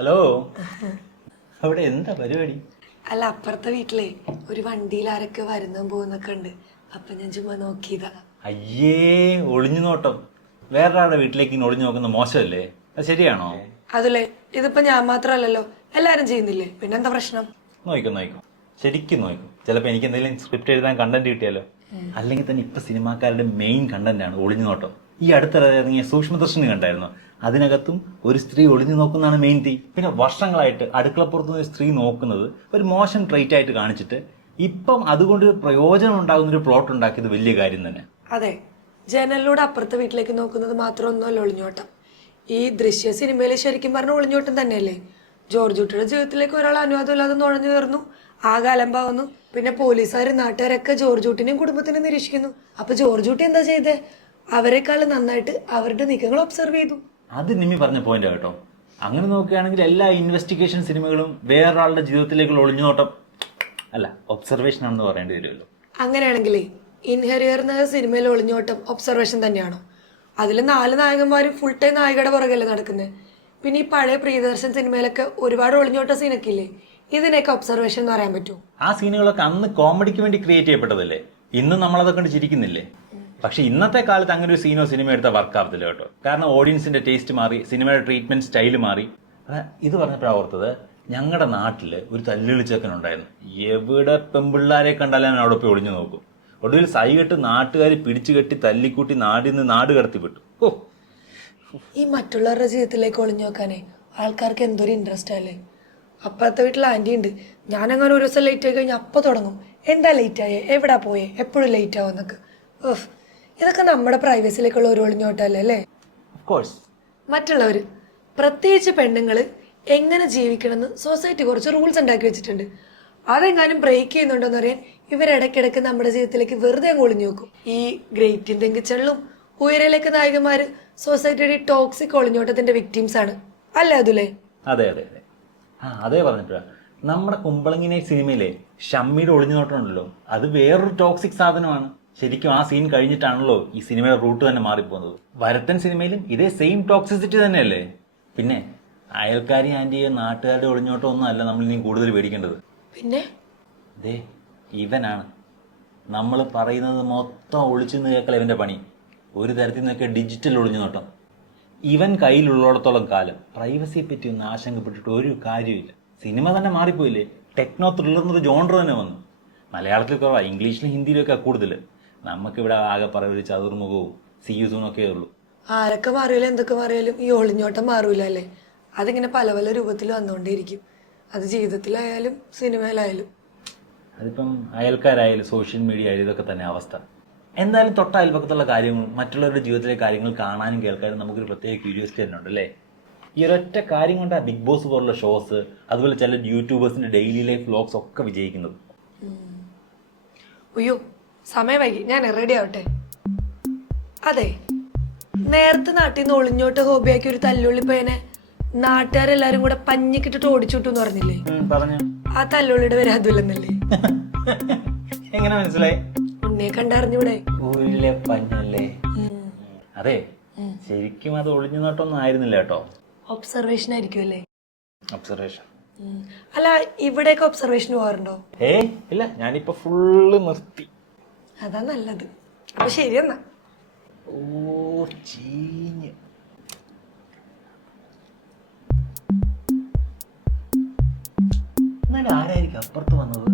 Hello, അവിടെ എന്താ പരിപാടി? അല്ല, അപ്പുറത്തെ വീട്ടിലെ ഒരു വണ്ടിയിൽ ആരൊക്കെ വരുന്ന പോകുന്നൊക്കെ ഉണ്ട്. അപ്പൊ ഞാൻ ചുമ്മാ നോക്കിയതാ. അയ്യേ, ഒളിഞ്ഞു നോട്ടം. വേറൊരാളുടെ വീട്ടിലേക്ക് ഇങ്ങനെ ഒളിഞ്ഞു നോക്കുന്ന മോശമല്ലേ? അത് ശരിയാണോ? അതല്ലേ, ഇതിപ്പോ ഞാൻ മാത്രല്ലല്ലോ, എല്ലാരും ചെയ്യുന്നില്ലേ, പിന്നെന്താ പ്രശ്നം? നോക്കും നോക്കും, ശരിക്കും നോക്കും. ചിലപ്പോ എനിക്ക് എന്തെങ്കിലും സ്ക്രിപ്റ്റ് എഴുതാൻ കണ്ടന്റ് കിട്ടിയാലോ. അല്ലെങ്കിൽ തന്നെ ഇപ്പൊ സിനിമാക്കാരുടെ മെയിൻ കണ്ടന്റ് ആണ് ഒളിഞ്ഞു നോട്ടം. ഈ അടുത്തിടെ ഇറങ്ങിയ സൂക്ഷ്മദർശിനി കണ്ടായിരുന്നു. അതിനകത്തും ഒരു സ്ത്രീ ഒളിഞ്ഞു നോക്കുന്നതാണ് മെയിൻ തീ. പിന്നെ വർഷങ്ങളായിട്ട് അടുക്കളപ്പുറത്ത് ഒരു സ്ത്രീ നോക്കുന്നത് ഒരു മോശം ട്രേറ്റ് ആയിട്ട് കാണിച്ചിട്ട് ഇപ്പം അതുകൊണ്ട് പ്രയോജനം ഉണ്ടാകുന്ന ഒരു പ്ലോട്ട് ഉണ്ടാക്കിയത് വലിയ കാര്യം തന്നെ. അതെ, ജനലിലൂടെ അപ്പുറത്തെ വീട്ടിലേക്ക് നോക്കുന്നത് മാത്രമൊന്നുമല്ല ഒളിഞ്ഞോട്ടം. ഈ ദൃശ്യ സിനിമയിൽ ശരിക്കും പറഞ്ഞ ഒളിഞ്ഞോട്ടം തന്നെയല്ലേ. ജോർജ് കുട്ടിയുടെ ജീവിതത്തിലേക്ക് ഒരാൾ അനുവാദമില്ലാതെ നുഴഞ്ഞു കയറുന്നു, ആകെ അലമ്പാവുന്നു. പിന്നെ പോലീസുകാരും നാട്ടുകാരൊക്കെ ജോർജ് കുട്ടിനെയും കുടുംബത്തിനെയും നിരീക്ഷിക്കുന്നു. അപ്പൊ ജോർജ് കുട്ടി എന്താ ചെയ്തേ? അവരെക്കാളും നന്നായിട്ട് അവരുടെ നീക്കങ്ങൾ ഒബ്സർവ് ചെയ്തു. അത് നിമ്മി പറഞ്ഞ പോയിന്റ് കേട്ടോ. അങ്ങനെ നോക്കുകയാണെങ്കിൽ എല്ലാ ഇൻവെസ്റ്റിഗേഷൻ സിനിമകളും വേറൊരാളുടെ ജീവിതത്തിലേക്കുള്ള ഒളിഞ്ഞുനോട്ടം അല്ല, ഒബ്സർവേഷൻ ആണെന്ന് പറയേണ്ടി വരുമല്ലോ. അങ്ങനെയാണെങ്കിലേ ഇൻഹെറിയർ എന്ന സിനിമയിൽ ഒളിഞ്ഞോട്ടം ഒബ്സർവേഷൻ തന്നെയാണോ? അതിൽ 4 നായകന്മാരും ഫുൾ ടൈം നായികയുടെ പുറകല്ലേ നടക്കുന്നത്. പിന്നെ ഈ പഴയ പ്രിയദർശൻ സിനിമയിലൊക്കെ ഒരുപാട് ഒളിഞ്ഞോട്ട സീനൊക്കെ ഇല്ലേ, ഇതിനെയൊക്കെ ഒബ്സർവേഷൻ എന്ന് പറയാൻ പറ്റുമോ? ആ സീനുകളൊക്കെ അന്ന് കോമഡിക്ക് വേണ്ടി ക്രിയേറ്റ് ചെയ്യപ്പെട്ടതല്ലേ. ഇന്ന് നമ്മളതൊക്കെ കണ്ട് ചിരിക്കുന്നില്ലേ. പക്ഷെ ഇന്നത്തെ കാലത്ത് അങ്ങനെ ഒരു സീനോ സിനിമ എടുത്താൽ വർക്ക് ആവത്തില്ല കേട്ടോ. കാരണം ഓഡിയൻസിന്റെ ടേസ്റ്റ് മാറി, സിനിമയുടെ ട്രീറ്റ്മെന്റ് സ്റ്റൈല് മാറി. ഇത് പറഞ്ഞപ്പോഴാണ് ഓർത്തത്, ഞങ്ങളുടെ നാട്ടില് ഒരു തല്ലുവിളിച്ചൊക്കെ ഉണ്ടായിരുന്നു. എവിടെ പെമ്പിള്ളാരെ കണ്ടാലും അവിടെ പോയി ഒളിഞ്ഞു നോക്കും. ഒടുവിൽ സൈകെട്ട് നാട്ടുകാർ പിടിച്ചു കെട്ടി തല്ലിക്കൂട്ടി നാടിന്ന് നാട് കടത്തിവിട്ടു. ഓ, ഈ മറ്റുള്ളവരുടെ ജീവിതത്തിലേക്ക് ഒളിഞ്ഞു നോക്കാനേ ആൾക്കാർക്ക് എന്തൊരു ഇൻട്രസ്റ്റ് അല്ലേ. അപ്പുറത്തെ വീട്ടിൽ ആന്റി ഉണ്ട്, ഞാനങ്ങനെ ഒരു ദിവസം ലേറ്റ് ആയി കഴിഞ്ഞാൽ അപ്പം തുടങ്ങും, എന്താ ലേറ്റ് ആയേ, എവിടാ പോയേ, എപ്പോഴും ലേറ്റ് ആവുന്നൊക്കെ. ഓഹ്, ഇതൊക്കെ നമ്മുടെ പ്രൈവസിയിലേക്കുള്ള ഒരു ഒളിഞ്ഞോട്ടല്ലേ അല്ലേ? മറ്റുള്ളവര്, പ്രത്യേകിച്ച് പെണ്ണുങ്ങള് എങ്ങനെ ജീവിക്കണമെന്ന് സൊസൈറ്റി കുറച്ച് റൂൾസ് ഉണ്ടാക്കി വെച്ചിട്ടുണ്ട്. അതെങ്ങാനും ബ്രേക്ക് ചെയ്യുന്നുണ്ടോന്ന് അറിയാൻ ഇവരിടയ്ക്കിടയ്ക്ക് നമ്മുടെ ജീവിതത്തിലേക്ക് വെറുതെ അങ്ങ് ഒളിഞ്ഞു നോക്കും. ഈ ഗ്രേറ്റ് ഇന്ത്യൻ കിച്ചണിലും ഉയരയിലേക്ക് നായകന്മാര് സൊസൈറ്റിയുടെ ടോക്സിക് ഒളിഞ്ഞോട്ടത്തിന്റെ വിക്ടിംസ് ആണ് അല്ലേ അതുലേ? അതെ അതെ അതെ, അതേ പറഞ്ഞിട്ടാ. നമ്മുടെ കുമ്പളങ്ങിനെ സിനിമയിലെ ഷമ്മിയുടെ ഒളിഞ്ഞുനോട്ടമുണ്ടല്ലോ, അത് വേറൊരു ടോക്സിക് സാധനമാണ്. ശരിക്കും ആ സീൻ കഴിഞ്ഞിട്ടാണല്ലോ ഈ സിനിമയുടെ റൂട്ട് തന്നെ മാറിപ്പോകുന്നത്. വരട്ടൻ സിനിമയിലും ഇതേ സെയിം ടോക്സിസിറ്റി തന്നെയല്ലേ. പിന്നെ അയൽക്കാരി ആന്റിയെ നാട്ടുകാരുടെ ഒളിഞ്ഞോട്ടം ഒന്നും അല്ല നമ്മൾ ഇനി കൂടുതൽ പേടിക്കേണ്ടത്. പിന്നെ ദേ ഇവനാണ്. നമ്മൾ പറയുന്നത് മൊത്തം ഒളിച്ചു കേൾക്കല ഇവന്റെ പണി. ഒരു തരത്തിൽ നിന്നൊക്കെ ഡിജിറ്റൽ ഒളിഞ്ഞുനോട്ടം. ഇവൻ കയ്യിലുള്ളിടത്തോളം കാലം പ്രൈവസിയെ പറ്റി ഒന്നും ആശങ്കപ്പെട്ടിട്ട് ഒരു കാര്യമില്ല. സിനിമ തന്നെ മാറിപ്പോയില്ലേ. ടെക്നോ ത്രില്ലർ എന്നൊരു ജോണർ തന്നെ വന്നു. മലയാളത്തിൽ കുറവാ, ഇംഗ്ലീഷിലും ഹിന്ദിയിലൊക്കെ കൂടുതൽ. നമുക്കിവിടെ ആകെ പറയുക ഒരു ചതുർമുഖവും സിയൂസും ഒക്കെ ഉള്ളൂ. ആരൊക്കെ മാറിയാലും എന്തൊക്കെ മാറിയാലും ഈ ഒളിഞ്ഞോട്ടം മാറൂല അല്ലേ. അതിങ്ങനെ പല പല രൂപത്തിൽ വന്നുകൊണ്ടേയിരിക്കും. അത് ജീവിതത്തിലായാലും സിനിമയിലായാലും. അതിപ്പം അയൽക്കാരായാലും സോഷ്യൽ മീഡിയ ആയാലും ഇതൊക്കെ തന്നെ അവസ്ഥ. എന്തായാലും തൊട്ട അയൽപക്കത്തുള്ള കാര്യങ്ങൾ, മറ്റുള്ളവരുടെ ജീവിതത്തിലെ കാര്യങ്ങൾ കാണാനും കേൾക്കാനും നമുക്കൊരു പ്രത്യേക ക്യൂരിയോസിറ്റി തന്നെ ഉണ്ട് അല്ലേ. ഈ ഒരൊറ്റ കാര്യം കൊണ്ട് ആ ബിഗ് ബോസ് പോലുള്ള ഷോസ്, അതുപോലെ ചില യൂട്യൂബേഴ്സിന്റെ ഡെയിലി ലൈഫ് വ്ലോഗ്സ് ഒക്കെ വിജയിക്കുന്നത്. അയ്യോ, സമയം വൈകി, ഞാൻ റെഡി ആവട്ടെ. അതെ, നേരത്തെ നാട്ടിൽ നിന്ന് ഒളിഞ്ഞോട്ട് ഹോബിയാക്കി ഒരു തല്ലുള്ളി പയ്യനെ നാട്ടുകാരെല്ലാരും കൂടെ പഞ്ഞിക്കിട്ടിട്ട് ഓടിച്ചുട്ടു എന്ന് പറഞ്ഞില്ലേ? പറഞ്ഞു. ആ തല്ലുള്ളിയുടെ പേര് അതുല്ലെന്നല്ലേ? എങ്ങനെ മനസ്സിലായി? ഉണ്ണിയെ കണ്ടറിഞ്ഞൂടെ? പഞ്ഞല്ലേ. അതെ, ശരിക്കും അത് ഒളിഞ്ഞു നോട്ടൊന്നും ആയിരുന്നില്ല കേട്ടോ. ഒബ്സർവേഷൻ ആയിരിക്കും അല്ലേ? ഒബ്സർവേഷൻ. അല്ല, ഇവിടെയൊക്കെ ഒബ്സർവേഷൻ പോകാറുണ്ടോ? ഇല്ല, ഞാനിപ്പോ ഫുള്ള് നിർത്തി. അതാ നല്ലത്. അപ്പൊ ശരിയെന്നാ. ഓ ചീഞ്ഞ്. എന്നാലും ആരായിരിക്കും അപ്പുറത്ത് വന്നത്?